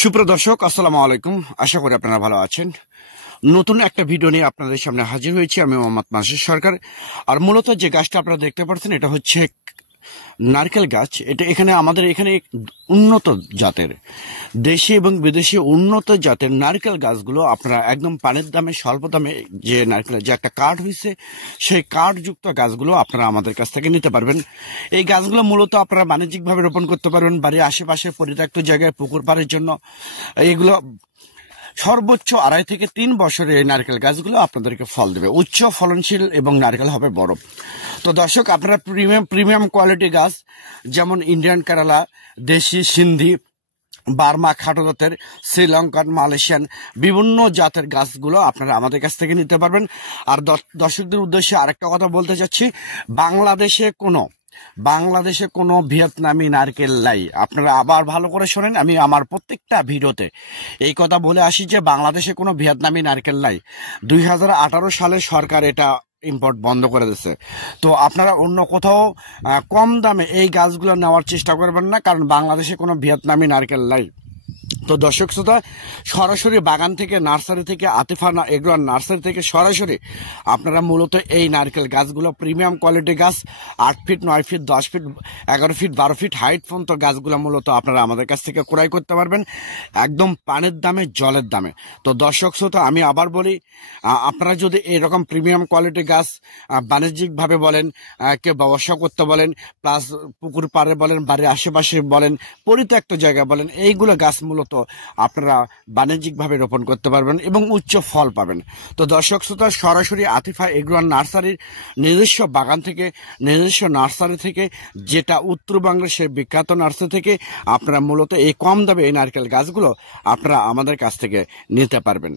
সুপ্রিয় দর্শক, আসসালামু আলাইকুম। আশা করি আপনারা ভালো আছেন। নতুন একটা ভিডিও নিয়ে আপনাদের সামনে হাজির হয়েছি আমি মোহাম্মদ মাসুদ সরকার। আর মূলত যে গাছটা আপনারা দেখতে পাচ্ছেন এটা হচ্ছে নারকেল গাছ। এটা আমাদের এখানে উন্নত জাতের, দেশি এবং বিদেশি উন্নত জাতের নারকেল গাছগুলো আপনারা একদম পানির দামে, স্বল্প দামে, যে নারকেলের যে একটা কার্ড হয়েছে সেই কার্ডযুক্ত গাছগুলো আপনারা আমাদের কাছ থেকে নিতে পারবেন। এই গাছগুলো মূলত আপনারা বাণিজ্যিকভাবে রোপণ করতে পারবেন বাড়ির আশেপাশে পরিত্যক্ত জায়গায়, পুকুর পাড়ের জন্য। এগুলো সর্বোচ্চ 2.5 থেকে 3 বছরে এই নারকেল গাছগুলো আপনাদেরকে ফল দেবে, উচ্চ ফলনশীল এবং নারকেল হবে বড়। তো দর্শক, আপনারা প্রিমিয়াম কোয়ালিটি গাছ যেমন ইন্ডিয়ান কেরালা, দেশি সিন্ধি, বার্মা, খাটো জাতের, শ্রীলঙ্কান, মালয়েশিয়ান বিভিন্ন জাতের গাছগুলো আপনারা আমাদের কাছ থেকে নিতে পারবেন। আর দর্শকদের উদ্দেশ্যে আরেকটা কথা বলতে চাচ্ছি, বাংলাদেশে কোনো ভিয়েতনামি নারকেল নাই। আপনারা আবার ভালো করে শোনেন, আমি আমার প্রত্যেকটা ভিডিওতে এই কথা বলে আসি যে বাংলাদেশে কোনো ভিয়েতনামি নারকেল নাই। 2018 সালে সরকার এটা ইম্পোর্ট বন্ধ করে দিয়েছে। তো আপনারা অন্য কোথাও কম দামে এই গাছগুলো নেওয়ার চেষ্টা করবেন না, কারণ বাংলাদেশে কোনো ভিয়েতনামি নারকেল নাই। তো দর্শক শ্রোতা, সরাসরি বাগান থেকে, নার্সারি থেকে, আতিফা এগ্রো নার্সারি থেকে সরাসরি আপনারা মূলত এই নারকেল গাছগুলো, প্রিমিয়াম কোয়ালিটি গাছ, 8 feet, 9 feet, 10 feet, 11 feet, 12 feet height পর্যন্ত গাছগুলো মূলত আপনারা আমাদের কাছ থেকে ক্রয় করতে পারবেন একদম পানির দামে, জলের দামে। তো দর্শক শ্রোতা, আমি আবার বলি, আপনারা যদি এরকম প্রিমিয়াম কোয়ালিটি গাছ বাণিজ্যিকভাবে বলেন, কেউ ব্যবসা করতে বলেন, প্লাস পুকুর পাড়ে বলেন, বাড়ির আশেপাশে বলেন, পরিত্যক্ত জায়গা বলেন, এইগুলো গাছ মূলত আপনারা বাণিজ্যিকভাবে রোপণ করতে পারবেন এবং উচ্চ ফল পাবেন। তো দর্শক শ্রোতা, সরাসরি আতিফা এগ্রো নার্সারির নিজস্ব বাগান থেকে, নিজস্ব নার্সারি থেকে, যেটা উত্তরবঙ্গের সেই বিখ্যাত নার্সারি থেকে আপনারা মূলত এই কম দামে এই নারকেল গাছগুলো আপনারা আমাদের কাছ থেকে নিতে পারবেন।